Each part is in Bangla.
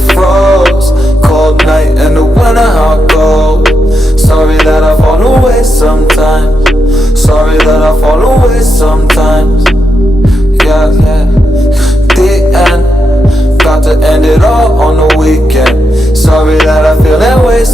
it froze. Cold night in the winter, goes. Sorry that I fall away sometimes. Sorry that I fall away sometimes. Yeah, yeah. The end. Got to end it all on the weekend. Sorry that I feel that way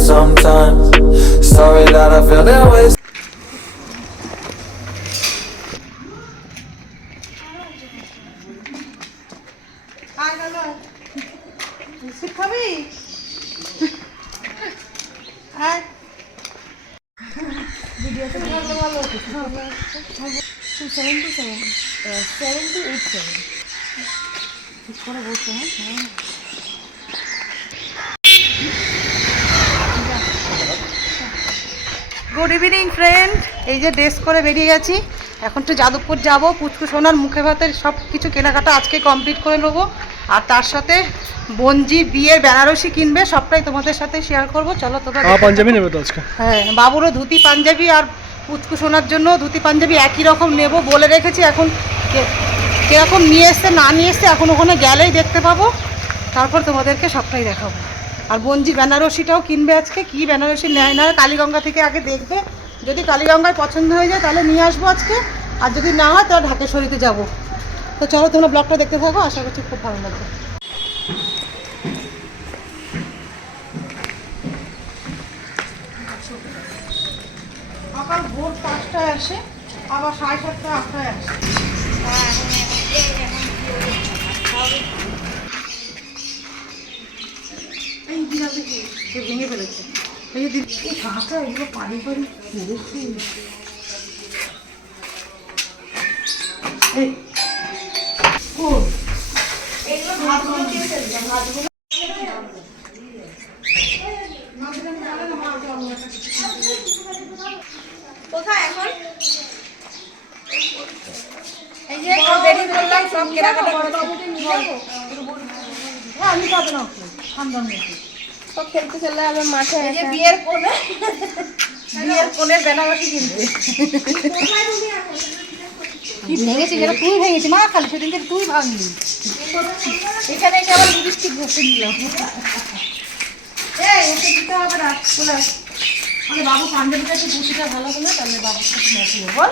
ভিডিওতে ভালো ভালো seven two seven seven two eight seven ঠিক করে বসে হ্যাঁ গুড ইভিনিং ফ্রেন্ড এই যে ড্রেস করে বেরিয়ে গেছি। এখন তো যাদবপুর যাব। পুচকু সোনার মুখে ভাতের সব কিছু কেনাকাটা আজকে কমপ্লিট করে নেব। আর তার সাথে বঞ্জি বিয়ের বেনারসি কিনবে। সবটাই তোমাদের সাথে শেয়ার করব। চলো তোমরা পাঞ্জাবি নেবে তো আজকে? হ্যাঁ বাবুরও ধুতি পাঞ্জাবি আর পুচকু সোনার জন্য ধুতি পাঞ্জাবি একই রকম নেব বলে রেখেছি। এখন কীরকম নিয়ে এসছে, না নিয়ে এসছে, এখন ওখানে গেলেই দেখতে পাবো। তারপর তোমাদেরকে সবটাই দেখাবো। আর বঞ্জি বেনারসিটাও কিনবে আজকে। কি বেনারসি নেয় না, কালীগঙ্গা থেকে আগে দেখবে। যদি কালীগঙ্গায় পছন্দ হয়ে যায় তাহলে নিয়ে আসব আজকে। আর যদি না হয়, তাহলে ঢাকেশ্বরীতে যাব। তো চলো তোমরা ব্লগটা দেখতে থাকো, আশা করছি খুব ভালো লাগবে। সকাল ভোর পাঁচটায় আসে আবার সাড়ে সাতটা আটটায় আসে। ভেঙে ফেলেছে। এগুলো মাঝখানে যাবে না, মা জল নেবে। কোথায় এখন এই যে সব বেরিয়ে পড়লাম সব কেনাকাটা হ্যাঁ, আমি পাবো না খেলতে চলে আবার মাঠে এই যে বিয়ের কোণে। বিয়ের কোণের বেনারসি কিনবে কি ভেঙেছে যেটা? তুই ভেঙেছি। মা খালি সেদিনকে তুই ভাঙলি। এখানে এসে আবার লিপস্টিক ঘষে নিলাম এই ওকে দিতে হবে না চলে আস। মানে বাবু পাঞ্জাবিটা একটু কুচিটা ভালো হলে তাহলে বাবুর সাথে ম্যাচ হবে বল।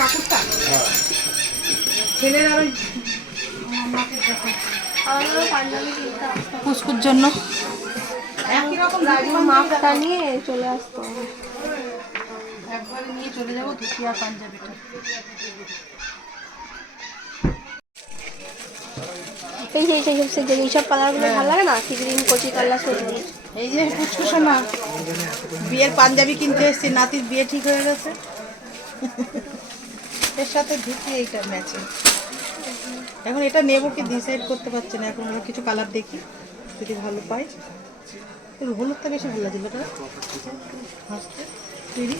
কাকুরটা? ছেলের আসতাম। পুষ্কুর জন্য। একই রকম মাপটা নিয়ে চলে আসতো একবারে নিয়ে চলে যাব পাঞ্জাবিটা। এই যে এইসব এইসব কালারগুলো ভালো লাগে না? কি গ্রিন কচি কালার সবুজ। এই যে পুচকু সোনা বিয়ের পাঞ্জাবি কিনতে এসেছি নাতির বিয়ে ঠিক হয়ে গেছে। এর সাথে ধুতি এইটা ম্যাচে এখন এটা নেব কি ডিসাইড করতে পারছি না এখন আমরা কিছু কালার দেখি যদি ভালো পাই। হলুদটা বেশি ভালো লাগছিল এটা ফার্স্টে তৈরি।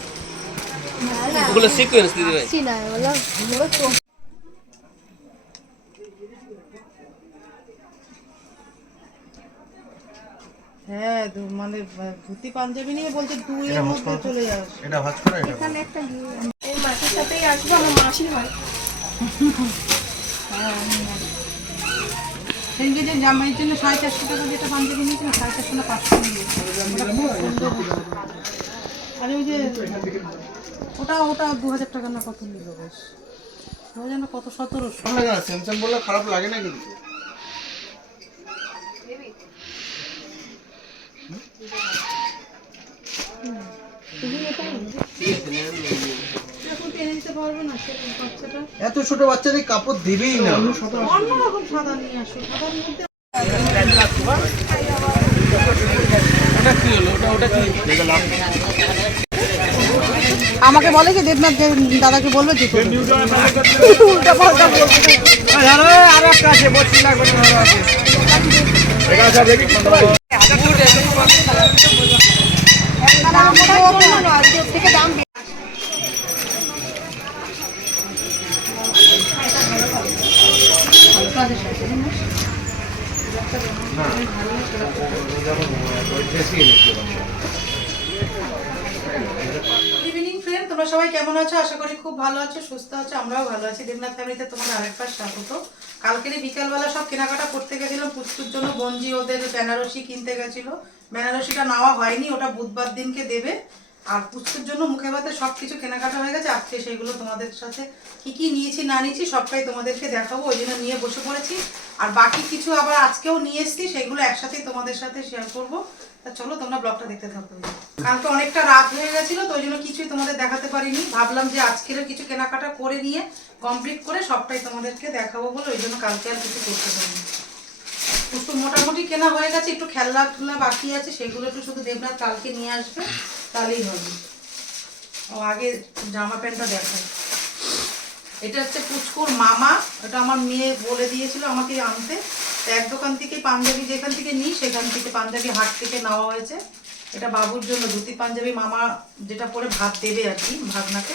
আসছি হ্যাঁ মানে ধুতি পাঞ্জাবি নিয়ে বলছে দুইয়ের মধ্যে চলে যাস এখানে একটা এই মাসির সাথেই আসব আমার মাসি হয়। সেদিনকে যে জামাইয়ের জন্য সাড়ে চারশো টাকা যেটা পাঞ্জাবি নিয়েছিল সাড়ে চারশো না পাঁচশো নিয়ে আরে ওই যে ওটা ওটা দু হাজার টাকা না কত নিল বেশ? দু হাজার না কত সতেরোশো। খারাপ লাগে না কিন্তু এখন টেনে দিতে পারবে না সে বাচ্চাটা এত ছোট বাচ্চাদের কাপড় দেবেই না। অন্যরকম সাদা নিয়ে আসো। সাদার মধ্যে আমাকে বলে যে দেবনাথ দাদাকে বলবে জুতো উল্টা পাল্টা বলবে। থেকে দাম গুড ইভিনিং ফ্রেন্ড তোমরা সবাই কেমন আছো? আশা করি খুব ভালো আছো সুস্থ আছো আমরাও ভালো আছি। দেবনাথ ফ্যামিলিতে তোমাদের আরেকবার স্বাগত। কালকেরই বিকালবেলা সব কেনাকাটা করতে গেছিলাম পুচকুর জন্য বঞ্জি ওদের বেনারসি কিনতে গেছিল। বেনারসিটা নেওয়া হয়নি ওটা বুধবার দিনকে দেবে। আর পুচকুর জন্য মুখে ভাতে সব কিছু কেনাকাটা হয়ে গেছে, আজকে সেগুলো তোমাদের সাথে কি কি নিয়েছি, না নিয়েছি, সবটাই তোমাদেরকে দেখাবো, ওই জন্য নিয়ে বসে পড়েছি। আর বাকি কিছু আবার আজকেও নিয়ে এসেছি সেগুলো একসাথেই তোমাদের সাথে শেয়ার করব। তা চলো, তোমরা ব্লগটা দেখতে থাকো। কালকে অনেকটা রাত হয়ে গেছিল, তো ওই জন্য কিছুই তোমাদের দেখাতে পারিনি। ভাবলাম যে আজকের কিছু কেনাকাটা করে নিয়ে কমপ্লিট করে সবটাই তোমাদেরকে দেখাবো বলে ওই জন্য কালকে আর কিছু করতে পারিনি। একটু মোটামুটি কেনা হয়ে গেছে, একটু খেলনা টুলনা বাকি আছে, সেগুলো একটু শুধু দেবনাথ কালকে নিয়ে আসবে। তাহলেই হবে। ও, আগে জামা প্যান্টটা দেখায় এটা হচ্ছে পুচকুর মামা এটা আমার মেয়ে বলে দিয়েছিল আমাকে আনতে। এক দোকান থেকে পাঞ্জাবি যেখান থেকে নিই, সেখান থেকে পাঞ্জাবি হাট থেকে নেওয়া হয়েছে। এটা বাবুর জন্য, ধুতি পাঞ্জাবি মামা যেটা পরে ভাত দেবে আর কি, ভাগনাকে,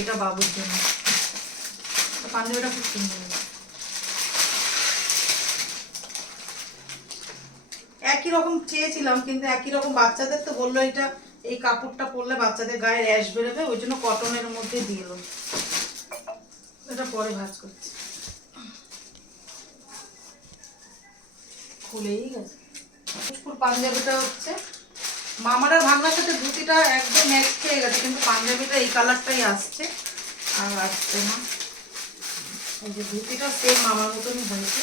এটা বাবুর জন্য। পাঞ্জাবিটা খুব সুন্দর। একই রকম চেয়েছিলাম, কিন্তু একই রকম বাচ্চাদের তো বলল এটা এই কাপড়টা পরলে বাচ্চাদের গায়ে র্যাশ বেরোবে ওই জন্য কটনের মধ্যে দিয়ে এলো এটা পরে ভাজ করছি। খুলেই গেছে। পুষ্পুর পাঞ্জাবিটা হচ্ছে মামারা ভাঙার সাথে ধুতিটা একদম ম্যাচ খেয়ে গেছে কিন্তু পাঞ্জাবিটা এই কালারটাই আসছে। আর আসছে না। এই যে ধুতিটা সেম মামার মতনই হয়েছে।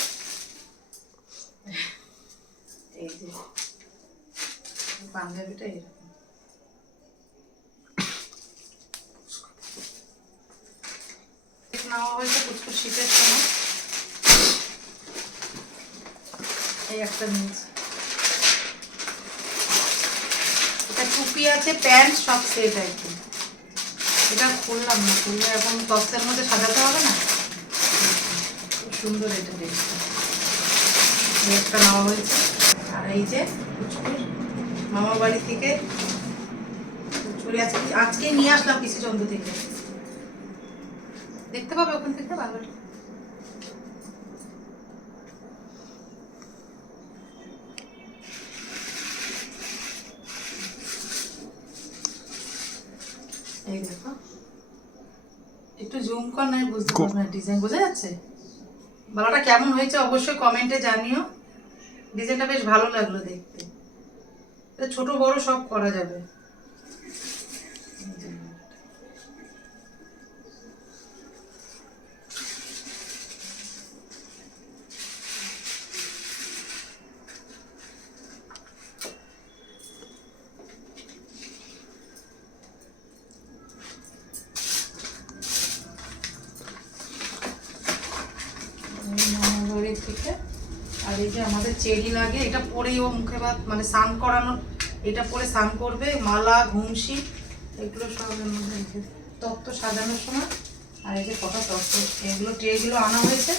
এই যে পাঞ্জাবিটা এরকম নেওয়া হয়েছে কুচকুচ শীতের সময় এই একটা নিয়েছি এটা টুপি আছে, প্যান্ট সব সেট একদম। এটা খুললাম না, খুললে এখন তস্তের মধ্যে সাজাতে হবে না? খুব সুন্দর এটা দেখতে। একটা নেওয়া হয়েছে। আর এই যে মামার বাড়ি থেকে কুচকুরি আজকে আজকে নিয়ে আসলাম কিছু কৃষিচন্দ্র থেকে। দেখতে পাবে ওখান থেকে, ভালো এই দেখো। একটু জুম কর নাই বুঝতে পারবে না ডিজাইন বোঝা যাচ্ছে? বালাটা কেমন হয়েছে অবশ্যই কমেন্টে জানিও। ডিজাইনটা বেশ ভালো লাগল দেখতে। এটা ছোট বড় সব করা যাবে। চেরি লাগে, এটা পরেই ও মুখে ভাত মানে স্নান করানো এটা পরে স্নান করবে, মালা, ঘুমসি, এগুলো সব এর মধ্যে তত্ত্ব সাজানোর সময়, আর এই যে কটা তত্ত্ব এগুলো ট্রেগুলো আনা হয়েছে।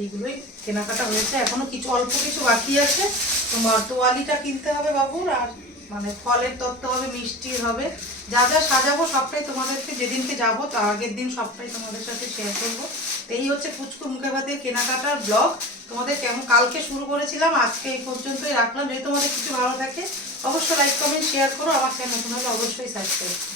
এইগুলোই কেনাকাটা হয়েছে। এখনও কিছু, অল্প কিছু বাকি আছে। তো মাতোয়ালিটা কিনতে হবে বাবুর, আর মানে ফলের তত্ত্ব হবে মিষ্টি হবে। যা যা সাজাবো সবটাই তোমাদেরকে যেদিনকে যাব, তার আগের দিন সবটাই তোমাদের সাথে শেয়ার করব। এই হচ্ছে পুচকু মুখে ভাতে কেনাকাটার ব্লগ তোমাদের কেমন? কালকে শুরু করেছিলাম, আজকে এই পর্যন্তই রাখলাম। যদি তোমাদের কিছু ভালো থাকে, অবশ্যই লাইক কমেন্ট শেয়ার করো। আমার চ্যানেল নতুন হলে অবশ্যই সাবস্ক্রাইব